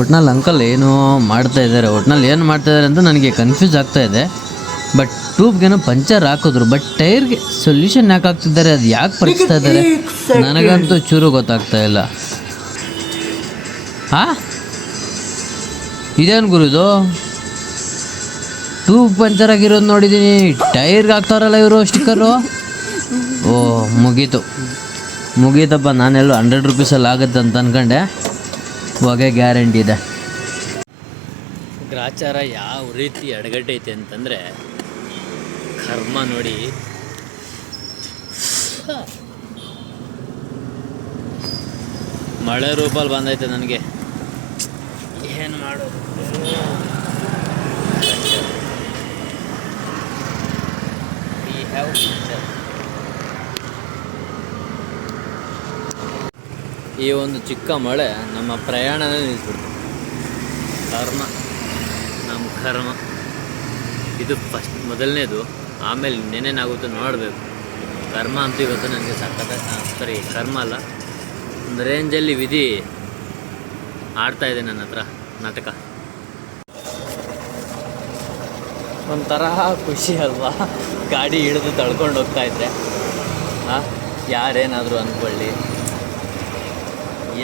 ಒಟ್ನಲ್ಲಿ ಅಂಕಲ್ ಏನು ಮಾಡ್ತಾ ಇದ್ದಾರೆ. ಒಟ್ನಲ್ಲಿ ಏನು ಮಾಡ್ತಾ ಇದ್ದಾರೆ ಅಂತ ನನಗೆ ಕನ್ಫ್ಯೂಸ್ ಆಗ್ತಾ ಇದೆ. ಬಟ್ ಟ್ಯೂಬ್ಗೇನೋ ಪಂಚರ್ ಹಾಕಿದ್ರು. ಬಟ್ ಟೈರ್ಗೆ ಸೊಲ್ಯೂಷನ್ ಯಾಕೆ ಹಾಕ್ತಿದ್ದಾರೆ? ಅದು ಯಾಕೆ ಪರೀಕ್ಷಿಸ್ತಾ ಇದ್ದಾರೆ? ನನಗಂತೂ ಚೂರು ಗೊತ್ತಾಗ್ತಾ ಇಲ್ಲ. ಹಾ ಇದೇನು ಗುರು ಇದು ಟ್ಯೂಬ್ ಪಂಚರ್ ಆಗಿರೋದು ನೋಡಿದ್ದೀನಿ ಟೈರ್ಗೆ ಹಾಕ್ತಾರಲ್ಲ ಇವರು ಸ್ಟಿಕ್ಕರು ಓ ಮುಗೀತು. ಮುಗೀತಪ್ಪ ನಾನೆಲ್ಲೋ ಹಂಡ್ರೆಡ್ ರುಪೀಸಲ್ಲಿ ಆಗುತ್ತೆ ಅಂತ ಅನ್ಕೊಂಡೆ. ಹೊಗೆ ಗ್ಯಾರಂಟಿ ಇದೆ. ಗ್ರಾಚಾರ ಯಾವ ರೀತಿ ಅಡಗಟ್ಟೈತೆ ಅಂತಂದರೆ, ಕರ್ಮ ನೋಡಿ. ಮಳೆ ರೂಪಲ್ಲಿ ಬಂದೈತೆ ನನಗೆ. ಏನು ಮಾಡೋದು? We ಈ ಒಂದು ಚಿಕ್ಕ ಮಳೆ ನಮ್ಮ ಪ್ರಯಾಣನೇ ನಿಲ್ಲಿಸ್ಬಿಡ್ತು ಕರ್ಮ ನಮ್ಮ ಕರ್ಮ. ಇದು ಫಸ್ಟ್ ಮೊದಲನೇದು. ಆಮೇಲೆ ಇನ್ನೇನೇನಾಗುತ್ತೋ ನೋಡಬೇಕು. ಕರ್ಮ ಅಂತ ಇವತ್ತು ನನಗೆ ಸಾಕಾಗ ಸರಿ ಕರ್ಮ ಅಲ್ಲ. ಒಂದು ರೇಂಜಲ್ಲಿ ವಿಧಿ ಆಡ್ತಾ ಇದೆ ನನ್ನ ಹತ್ರ, ನಾಟಕ. ಒಂಥರ ಖುಷಿ ಅಲ್ವಾ? ಗಾಡಿ ಹಿಡಿದು ತಳ್ಕೊಂಡು ಹೋಗ್ತಾ ಇದ್ದೆ ಹಾಂ ಯಾರೇನಾದರೂ ಅಂದ್ಕೊಳ್ಳಿ.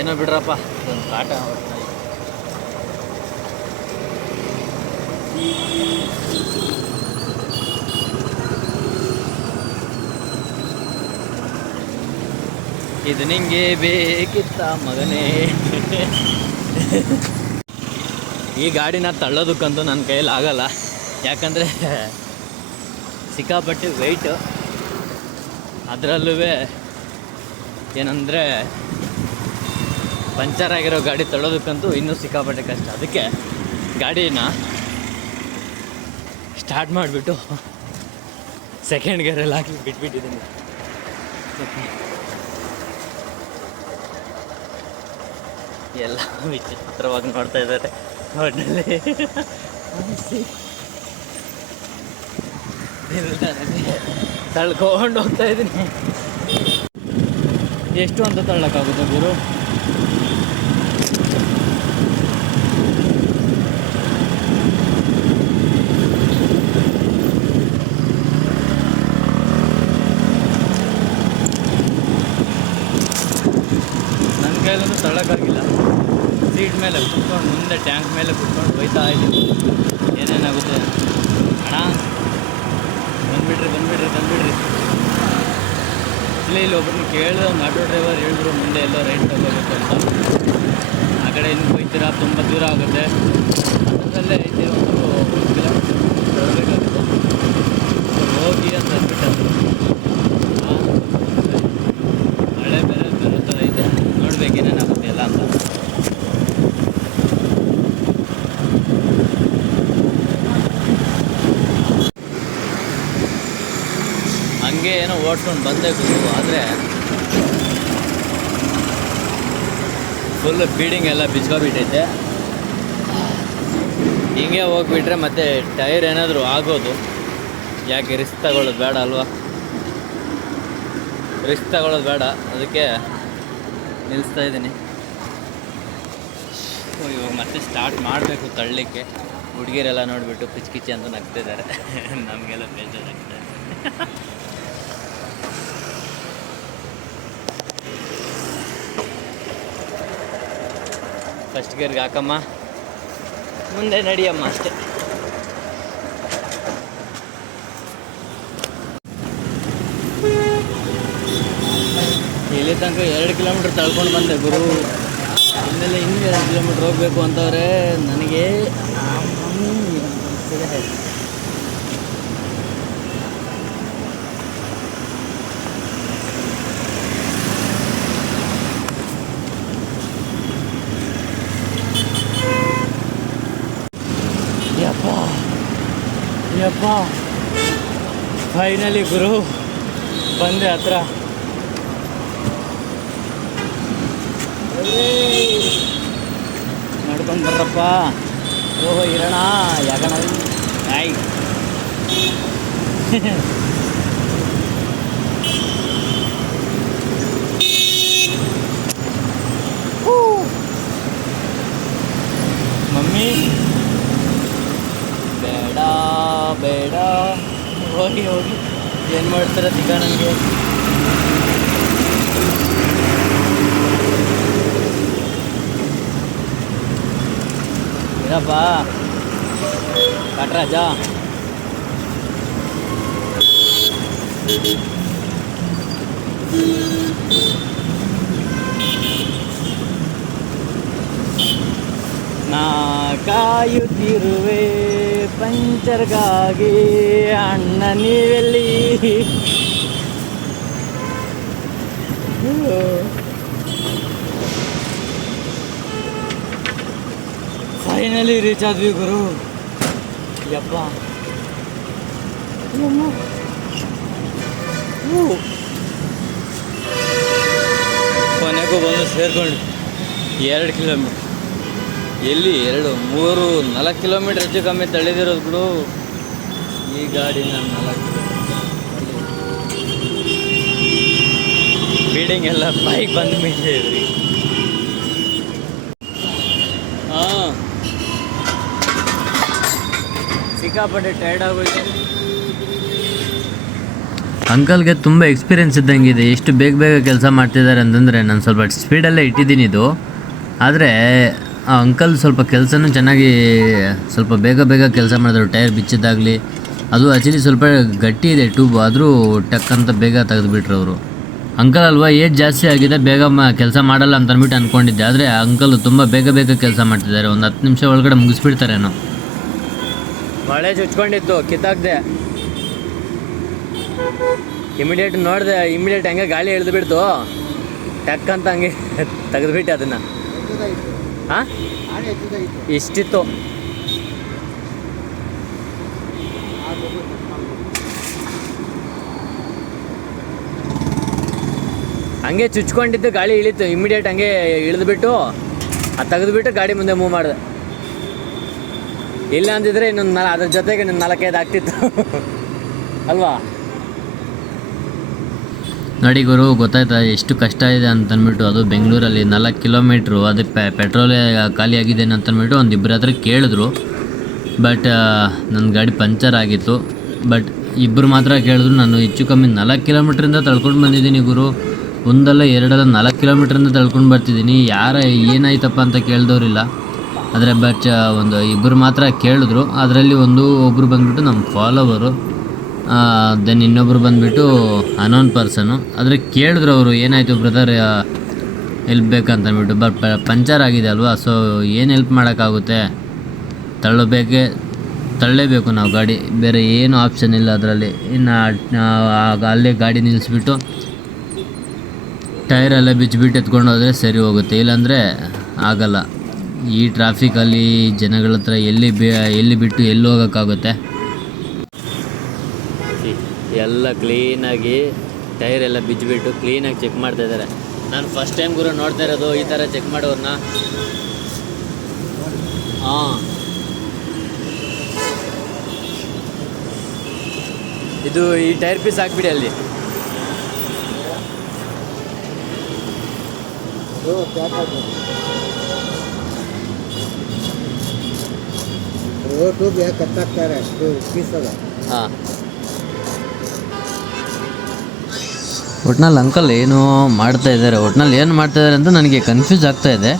ಏನೋ ಬಿಡ್ರಪ್ಪ, ಒಂದು ಕಾಟ. ಇದು ನಿಂಗೆ ಬೇಕಿತ್ತ ಮಗನೇ. ಈ ಗಾಡಿನ ತಳ್ಳೋದಕ್ಕಂತೂ ನನ್ನ ಕೈಯಲ್ಲಿ ಆಗಲ್ಲ. ಯಾಕಂದರೆ ಸಿಕ್ಕಾಪಟ್ಟೆ ವೆಯ್ಟು ಅದರಲ್ಲೂ ಏನಂದರೆ ಪಂಚರ್ ಆಗಿರೋ ಗಾಡಿ ತೊಳೋದಕ್ಕಂತೂ ಇನ್ನೂ ಸಿಕ್ಕಾಪಟ್ಟೆ ಕಷ್ಟ. ಅದಕ್ಕೆ ಗಾಡಿನ ಸ್ಟಾರ್ಟ್ ಮಾಡಿಬಿಟ್ಟು ಸೆಕೆಂಡ್ ಗೇರಲ್ಲಿ ಹಾಕಿ ಬಿಟ್ಬಿಟ್ಟಿದ್ದೀನಿ. ಎಲ್ಲ ವಿಚಿತ್ರವಾಗಿ ನೋಡ್ತಾ ಇದ್ದಾರೆ. ಒಟ್ಟಿನಲ್ಲಿ ತಳ್ಕೊಂಡು ಹೋಗ್ತಾ ಇದ್ದೀನಿ. ಎಷ್ಟು ಅಂತ ತಳ್ಳಕ್ಕಾಗುತ್ತೆ ಗುರು? ನನ್ನ ತಳ್ಳೋಕ್ಕಾಗಿಲ್ಲ. ಸೀಟ್ ಮೇಲೆ ಕುತ್ಕೊಂಡು ಮುಂದೆ ಟ್ಯಾಂಕ್ ಮೇಲೆ ಕುತ್ಕೊಂಡು ಹೋಯ್ತಾ ಇದ್ದೀನಿ ಏನೇನಾಗುತ್ತೆ? ಅಣ್ಣ? ಬಂದುಬಿಡ್ರಿ ಬಂದುಬಿಡ್ರಿ ಬಂದುಬಿಡ್ರಿ. ಇಲ್ಲಿ ಇಲ್ಲಿ ಒಬ್ಬರನ್ನ ಕೇಳಿದ ಒಂದು ಆಟೋ ಡ್ರೈವರ್ ಹೇಳಿದ್ರು, ಮುಂದೆ ಎಲ್ಲೋ ರೈಟ್ ತಗೋಬೇಕು ಅಂತ. ಆ ಕಡೆ ಇನ್ನು ಹೋಯ್ತೀರಾ ತುಂಬ ದೂರ ಆಗುತ್ತೆ. ಅದರಲ್ಲೇ ಒಂದು ಒಂದು ಕಿಲೋಮೀಟ್ರ್ ತಗೊಳ್ಬೇಕಾಗುತ್ತೆ ಹೋಗಿ ಅಂತ ಅಂದ್ಬಿಟ್ಟು ಮಳೆ ಬೇರೆ ಬರೋ ಥರ ಇದೆ ನೋಡ್ಬೇಕು ಏನೇನಾಗುತ್ತೆ ಎಲ್ಲ ಅಂತ ಹಂಗೆ ಏನೋ ಓಡ್ಸ್ಕೊಂಡು ಬಂದೆ ಗುರು, ಆದರೆ ಫುಲ್ ಫೀಡಿಂಗ್ ಎಲ್ಲ ಬಿಚ್ಕೊಬಿಟ್ಟೈತೆ. ಹಿಂಗೆ ಹೋಗ್ಬಿಟ್ರೆ ಮತ್ತೆ ಟೈರ್ ಏನಾದರೂ ಆಗೋದು ಯಾಕೆ ರಿಸ್ಕ್ ತಗೊಳ್ಳೋದು ಬೇಡ ಅಲ್ವಾ? ರಿಸ್ಕ್ ತಗೊಳ್ಳೋದು ಬೇಡ, ಅದಕ್ಕೆ ನಿಲ್ಲಿಸ್ತಾ ಇದ್ದೀನಿ. ಇವಾಗ ಮತ್ತೆ ಸ್ಟಾರ್ಟ್ ಮಾಡಬೇಕು ತಳ್ಳಲಿಕ್ಕೆ ಹುಡುಗಿರೆಲ್ಲ ನೋಡಿಬಿಟ್ಟು ಕಿಚ್ ಕಿಚಿ ಅಂತ ನಗ್ತಿದ್ದಾರೆ. ನಮಗೆಲ್ಲ ಬೇಜಾರಾಗ್ತದೆ ಫಸ್ಟ್ ಗೇರ್ಗೆ ಹಾಕಮ್ಮ. ಮುಂದೆ ನಡಿಯಮ್ಮ ಅಷ್ಟೇ. ಇಲ್ಲಿ ತನಕ ಎರಡು ಕಿಲೋಮೀಟ್ರ್ ತಳ್ಕೊಂಡು ಬಂದೆ ಗುರು. ಆಮೇಲೆ ಇನ್ನೂ ಎರಡು ಕಿಲೋಮೀಟ್ರ್ ಹೋಗಬೇಕು ಅಂತವ್ರೆ ನನಗೆ ಅನಿಸ್ತಿದೆ ಯಪ್ಪ ಫೈನಲಿ ಗುರು ಬಂದೆ ಹತ್ರ. ನಡ್ಕೊಂಡು ಬರ್ರಪ್ಪ. ಓಹೋ ಇರೋಣ ಯಾಕಣ ಆಯ್ ಸ್ವಾಮಿ ಬೇಡ ಬೇಡ ಹೋಗಿ ಹೋಗಿ ಏನು ಮಾಡ್ತಾರೆ ತಿಕ್ಕ ನನಗೆ ಇರಪ್ಪ ಕಟ್ರಾಜ. ನಾ ಕಾಯುತ್ತಿರುವೆ. ಪಂಚರ್ಗಾಗಿ ಅಣ್ಣ ನೀವೆಲ್ಲಿ? ಫೈನಲಿ ರೀಚ್ ಆದ್ವಿ ಗುರು. ಯಪ್ಪ. ಕೊನೆಗೂ ಬಂದು ಸೇರ್ಕೊಂಡು ಎರಡು ಕಿಲೋಮೀಟ್ರ್ ಎಲ್ಲಿ ಎರಡು, ಮೂರು, ನಾಲ್ಕು ಕಿಲೋಮೀಟ್ರ್ ಹೆಚ್ಚು ಕಮ್ಮಿ ತಳ್ಳಿದಿರೋದು ಬಿಡು. ಈ ಗಾಡಿ ನಾನು ನಾಲ್ಕು ಬಿಲ್ಡಿಂಗ್ ಎಲ್ಲ ಬೈಕ್ ಬಂದ ಮೇಲೆ ಇದ್ರಿ. ಹಾಂ. ಸಿಕ್ಕಾಪಟ್ಟೆ ಟೈರ್ಡ್ ಆಗೋಯ್ತು. ಅಂಕಲ್ಗೆ ತುಂಬ ಎಕ್ಸ್ಪೀರಿಯನ್ಸ್ ಇದ್ದಂಗಿದೆ ಎಷ್ಟು ಬೇಗ ಬೇಗ ಕೆಲಸ ಮಾಡ್ತಿದ್ದಾರೆ ಅಂತಂದರೆ ನಾನು ಸ್ವಲ್ಪ ಸ್ಪೀಡಲ್ಲೇ ಇಟ್ಟಿದ್ದೀನಿ ಇದು. ಆದರೆ ಆ ಅಂಕಲ್ ಸ್ವಲ್ಪ ಕೆಲಸನೂ ಚೆನ್ನಾಗಿ ಸ್ವಲ್ಪ ಬೇಗ ಬೇಗ ಕೆಲಸ ಮಾಡಿದ್ರು. ಟೈರ್ ಬಿಚ್ಚಿದ್ದಾಗಲಿ. ಅದು ಆ್ಯಕ್ಚುಲಿ ಸ್ವಲ್ಪ ಗಟ್ಟಿ ಇದೆ ಟ್ಯೂಬ್ ಆದರೂ ಟಕ್ ಅಂತ ಬೇಗ ತೆಗೆದುಬಿಟ್ರು ಅವರು ಅಂಕಲ್ ಅಲ್ವಾ, ಏಜ್ ಜಾಸ್ತಿ ಆಗಿದೆ, ಬೇಗ ಕೆಲಸ ಮಾಡಲ್ಲ ಅಂತ ಅಂದ್ಬಿಟ್ಟು ಅಂದ್ಕೊಂಡಿದ್ದೆ ಆದರೆ ಅಂಕಲ್ ತುಂಬ ಬೇಗ ಬೇಗ ಕೆಲಸ ಮಾಡ್ತಿದ್ದಾರೆ. ಒಂದು ಹತ್ತು ನಿಮಿಷ ಒಳಗಡೆ ಮುಗಿಸ್ಬಿಡ್ತಾರೇನೋ. ಮಳೆ ಚುಚ್ಕೊಂಡಿತ್ತು, ಕಿತ್ತಾಕ್ದೆ. ಇಮಿಡಿಯೇಟ್ ನೋಡಿದೆ ಇಮಿಡಿಯೇಟ್ ಹಂಗೆ ಗಾಳಿ ಎಳೆದು ಬಿಡ್ತು ಟಕ್ ಅಂತ ಹಂಗೆ ತೆಗೆದುಬಿಟ್ಟೆ ಅದನ್ನು. ಹಾಂ? ಇಷ್ಟಿತ್ತು. ಹಂಗೆ ಚುಚ್ಕೊಂಡಿದ್ದು ಗಾಳಿ ಇಳಿತು ಇಮಿಡಿಯೇಟ್ ಹಂಗೆ ಇಳಿದ್ಬಿಟ್ಟು ಅದು ತೆಗೆದುಬಿಟ್ಟು ಗಾಡಿ ಮುಂದೆ ಮೂವ್ ಮಾಡಿದೆ. ಇಲ್ಲ ಅಂದಿದ್ರೆ ಇನ್ನೊಂದು ನಾಲ್ಕು ಅದ್ರ ಜೊತೆಗೆ ಇನ್ನೊಂದು ನಾಲ್ಕೈದು ಆಗ್ತಿತ್ತು. ಅಲ್ವಾ? ನೋಡಿ ಗುರು, ಗೊತ್ತಾಯ್ತಾ, ಎಷ್ಟು ಕಷ್ಟ ಇದೆ ಅಂತ ಅಂದ್ಬಿಟ್ಟು ಅದು ಬೆಂಗಳೂರಲ್ಲಿ ನಾಲ್ಕು ಕಿಲೋಮೀಟ್ರು ಅದು ಪೆಟ್ರೋಲೇ ಖಾಲಿ ಆಗಿದೆ ಅಂತ ಅಂದ್ಬಿಟ್ಟು ಒಂದು ಇಬ್ಬರ ಹತ್ರ ಕೇಳಿದ್ರು. ಬಟ್ ನನ್ನ ಗಾಡಿ ಪಂಚರ್ ಆಗಿತ್ತು. ಬಟ್ ಇಬ್ಬರು ಮಾತ್ರ ಕೇಳಿದ್ರು, ನಾನು ಹೆಚ್ಚು ಕಮ್ಮಿ ನಾಲ್ಕು ಕಿಲೋಮೀಟ್ರಿಂದ ತಳ್ಕೊಂಡು ಬಂದಿದ್ದೀನಿ ಗುರು. ಒಂದಲ್ಲ ಎರಡಲ್ಲ ನಾಲ್ಕು ಕಿಲೋಮೀಟ್ರಿಂದ ತಳ್ಕೊಂಡು ಬರ್ತಿದ್ದೀನಿ. ಯಾರ, ಏನಾಯ್ತಪ್ಪ ಅಂತ ಕೇಳಿದವ್ರಿಲ್ಲ. ಆದರೆ, ಬಟ್ ಒಂದು ಇಬ್ಬರು ಮಾತ್ರ ಕೇಳಿದ್ರು. ಅದರಲ್ಲಿ ಒಂದು ಒಬ್ಬರು ಬಂದ್ಬಿಟ್ಟು ನಮ್ಮ ಫಾಲೋವರು. ದೆನ್ ಇನ್ನೊಬ್ರು ಬಂದ್ಬಿಟ್ಟು ಅನೋನ್ ಪರ್ಸನು ಆದರೆ ಕೇಳಿದ್ರು ಅವರು, ಏನಾಯಿತು ಬ್ರದರ್ ಹೆಲ್ಪ್ ಬೇಕಂತಂದ್ಬಿಟ್ಟು ಬಟ್ ಪಂಚರ್ ಆಗಿದೆ ಅಲ್ವಾ? ಸೊ ಏನು ಹೆಲ್ಪ್ ಮಾಡೋಕ್ಕಾಗುತ್ತೆ? ತಳ್ಳಬೇಕೆ ತಳ್ಳಲೇಬೇಕು ನಾವು ಗಾಡಿ. ಬೇರೆ ಏನು ಆಪ್ಷನ್ ಇಲ್ಲ ಅದರಲ್ಲಿ. ಇನ್ನು ಅಲ್ಲೇ ಗಾಡಿ ನಿಲ್ಲಿಸ್ಬಿಟ್ಟು ಟೈರೆಲ್ಲ ಬಿಚ್ಚಿಬಿಟ್ಟು ಎತ್ಕೊಂಡು ಹೋದರೆ ಸರಿ ಹೋಗುತ್ತೆ. ಇಲ್ಲಾಂದರೆ ಆಗಲ್ಲ. ಈ ಟ್ರಾಫಿಕಲ್ಲಿ ಜನಗಳ ಹತ್ರ ಎಲ್ಲಿ ಬಿ, ಎಲ್ಲಿ ಬಿಟ್ಟು ಎಲ್ಲಿ ಹೋಗೋಕ್ಕಾಗುತ್ತೆ? ಎಲ್ಲ ಕ್ಲೀನಾಗಿ ಟೈರ್ ಎಲ್ಲ ಬಿಚ್ಚಿಬಿಟ್ಟು ಕ್ಲೀನಾಗಿ ಚೆಕ್ ಮಾಡ್ತಾ ಇದ್ದಾರೆ. ನಾನು ಫಸ್ಟ್ ಟೈಮ್ ಗುರು ನೋಡ್ತಾ ಇರೋದು ಈ ಥರ ಚೆಕ್ ಮಾಡೋರನ್ನ ಹಾಂ. ಇದು ಈ ಟೈರ್ ಪೀಸ್ ಹಾಕ್ಬಿಡಿ ಅಲ್ಲಿ. ಯಾಕೆ ಹಾಂ. ಒಟ್ನಲ್ಲಿ ಅಂಕಲ್ ಏನು ಮಾಡ್ತಾ ಇದ್ದಾರೆ. ಒಟ್ನಲ್ಲಿ ಏನು ಮಾಡ್ತಾ ಇದ್ದಾರೆ ಅಂತ ನನಗೆ ಕನ್ಫ್ಯೂಸ್ ಆಗ್ತಾ ಇದೆ.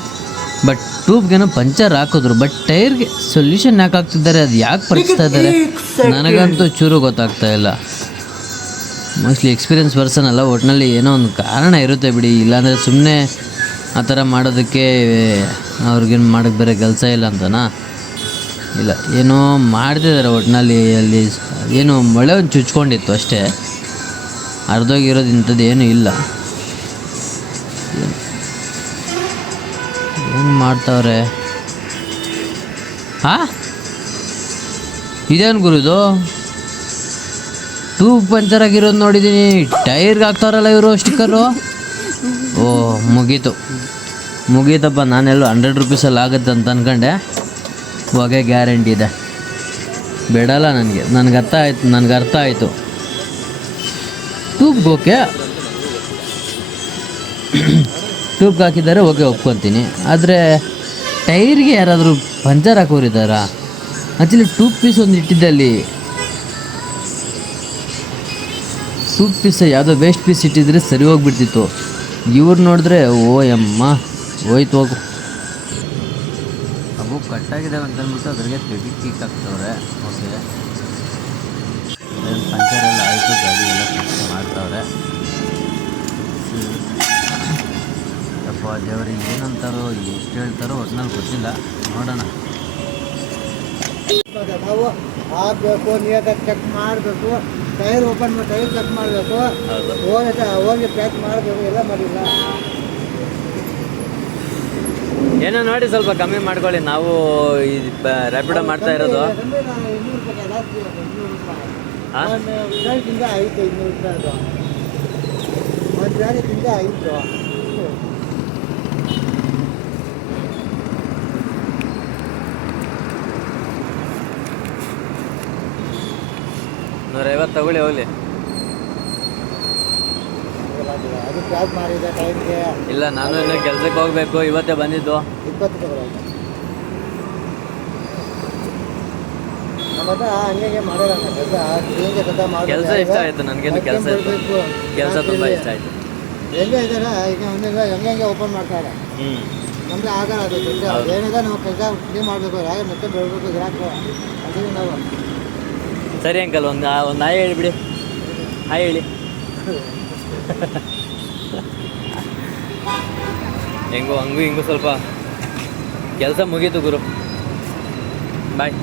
ಬಟ್ ಟ್ಯೂಬ್ಗೇನೋ ಪಂಚರ್ ಹಾಕಿದ್ರು. ಬಟ್ ಟೈರ್ಗೆ ಸೊಲ್ಯೂಷನ್ ಯಾಕೆ ಹಾಕ್ತಿದ್ದಾರೆ? ಅದು ಯಾಕೆ ಪರಿಸ್ತಾ ಇದ್ದಾರೆ? ನನಗಂತೂ ಚೂರು ಗೊತ್ತಾಗ್ತಾ ಇಲ್ಲ. ಮೋಸ್ಟ್ಲಿ ಎಕ್ಸ್ಪೀರಿಯನ್ಸ್ ಪರ್ಸನ್ ಅಲ್ಲ. ಒಟ್ನಲ್ಲಿ ಏನೋ ಒಂದು ಕಾರಣ ಇರುತ್ತೆ ಬಿಡಿ. ಇಲ್ಲಾಂದರೆ ಸುಮ್ಮನೆ ಆ ಥರ ಮಾಡೋದಕ್ಕೆ ಅವ್ರಿಗೇನು ಮಾಡೋಕ್ಕೆ ಬೇರೆ ಕೆಲಸ ಇಲ್ಲ ಅಂತನಾ? ಇಲ್ಲ. ಏನೋ ಮಾಡ್ತಿದ್ದಾರೆ ಒಟ್ನಲ್ಲಿ ಅಲ್ಲಿ ಏನು ಮಳೆ ಒಂದು ಚುಚ್ಕೊಂಡಿತ್ತು ಅಷ್ಟೇ. ಅರ್ಧೋಗಿರೋದು ಇಂಥದ್ದು ಏನೂ ಇಲ್ಲ. ಏನು ಮಾಡ್ತಾವ್ರೆ? ಹಾ? ಇದೇನು ಗುರು ಇದು? ಟೂ ಪಂಚರ್ ಆಗಿರೋದು ನೋಡಿದ್ದೀನಿ ಟೈರ್ಗೆ ಹಾಕ್ತಾರಲ್ಲ ಇವರು ಸ್ಟಿಕ್ಕರು? ಓ, ಮುಗೀತು. ಮುಗೀತಪ್ಪ, ನಾನೆಲ್ಲೋ ಹಂಡ್ರೆಡ್ ರುಪೀಸಲ್ಲಿ ಆಗುತ್ತೆ ಅಂತ ಅನ್ಕೊಂಡೆ. ಹೊಗೆ ಗ್ಯಾರಂಟಿ ಇದೆ. ಬಿಡಲ್ಲ ನನಗೆ. ನನಗೆ ಅರ್ಥ ಆಯ್ತು ನನಗೆ ಅರ್ಥ ಆಯಿತು. ಟ್ಯೂಬ್ಗೆ ಓಕೆ ಟ್ಯೂಬ್ಗೆ ಹಾಕಿದ್ದಾರೆ ಓಕೆ ಒಪ್ಕೊತೀನಿ. ಆದರೆ, ಟೈರ್ಗೆ ಯಾರಾದರೂ ಪಂಚರ್ ಹಾಕೋರಿದ್ದಾರಾ? ಆ್ಯಕ್ಚುಲಿ ಟೂ ಪೀಸ್ ಒಂದು ಇಟ್ಟಿದ್ದಲ್ಲಿ. ಟೂ ಪೀಸ್ ಯಾವುದೋ ವೇಸ್ಟ್ ಪೀಸ್ ಇಟ್ಟಿದ್ರೆ ಸರಿ ಹೋಗ್ಬಿಡ್ತಿತ್ತು. ಇವ್ರು ನೋಡಿದ್ರೆ, ಓ ಯಮ್ಮ, ಹೋಯ್ತು ಹೋಗು. ಅಬ್ಬು ಕಟ್ಟಾಗಿದೆ ಅಂತ ಅಂದ್ಬಿಟ್ಟು ಅದ್ರಿಗೆ ತೆಗಿ ಕೀಕ್ ಹಾಕ್ತವ್ರೆ. ದೇವರಿಗೆ ಏನಂತಾರೋ ಎಷ್ಟು ಹೇಳ್ತಾರೋ ಒಟ್ನಲ್ಲಿ ಗೊತ್ತಿಲ್ಲ. ನೋಡೋಣ. ನಾವು ಆಗಬೇಕು ನೀಟಾಗಿ ಚೆಕ್ ಮಾಡಬೇಕು ಟೈರ್ ಓಪನ್ ಮಾಡಿ ಟೈರ್ ಚೆಕ್ ಮಾಡಬೇಕು. ಹೋಗಿ ಹೋಗಿ ಪ್ಯಾಕ್ ಮಾಡಬೇಕು ಎಲ್ಲ ಮಾಡಿಲ್ಲ. ಏನೋ ನೋಡಿ ಸ್ವಲ್ಪ ಕಮ್ಮಿ ಮಾಡ್ಕೊಳ್ಳಿ. ನಾವು ಇದು ರ್ಯಾಪಿಡೋ ಮಾಡ್ತಾ ಇರೋದು. ಐದು ಇನ್ನೂರು ರೂಪಾಯಿ ಅದು? ಒಂದು ಐದು. ನೂರೈವತ್ತು ತಗೊಳ್ಳಿ ಹೋಗ್ಲಿ. ಅದು ಪ್ಯಾಕ್ ಮಾಡಿದೆ ಟೈಮ್ಗೆ ಇಲ್ಲ ನಾನು ಇನ್ನು ಕೆಲ್ಸಕ್ಕೆ ಹೋಗ್ಬೇಕು. ಇವತ್ತೇ ಬಂದಿದ್ದು. ಇಪ್ಪತ್ತು ತಗೊಳ್ಳೋದು ನಮ್ಮ ಹಂಗೆ ಮಾಡೋಣ ಕೆಲಸ ಹೆಂಗೆ ಕೆಲಸ ಇಷ್ಟ ಆಯ್ತು ನನಗೆ ಕೆಲಸ ಇತ್ತು. ಕೆಲಸ ತುಂಬ ಇಷ್ಟ ಆಯ್ತು. ಹೆಂಗೆ ಇದ್ದಾರೆ ಈಗ ಒಂದಿಲ್ಲ ಹೆಂಗೆ ಹೆಂಗೆ ಓಪನ್ ಮಾಡ್ತಾರೆ. ಹ್ಞೂ ನಮ್ಗೆ ಆಗಲ್ಲ ಅದು ಕೆಲಸ ಏನಿದೆ ನಾವು ಕೆಲಸ ಕ್ಲೀನ್ ಮಾಡಬೇಕು ಹಾಗೆ ಮತ್ತೆ ಬೆಳಬೇಕು ಗ್ರಾಹಕ ಅದನ್ನ ನಾವು ಸರಿ ಅಂಕಲ್, ಒಂದು ಒಂದು ಹಾಯ್ ಹೇಳಿಬಿಡಿ ಹಾಯ್ ಹೇಳಿ. ಹೆಂಗೋ, ಹಂಗೂ ಹಿಂಗೂ ಸ್ವಲ್ಪ ಕೆಲಸ ಮುಗೀತು ಗುರು. ಬಾಯ್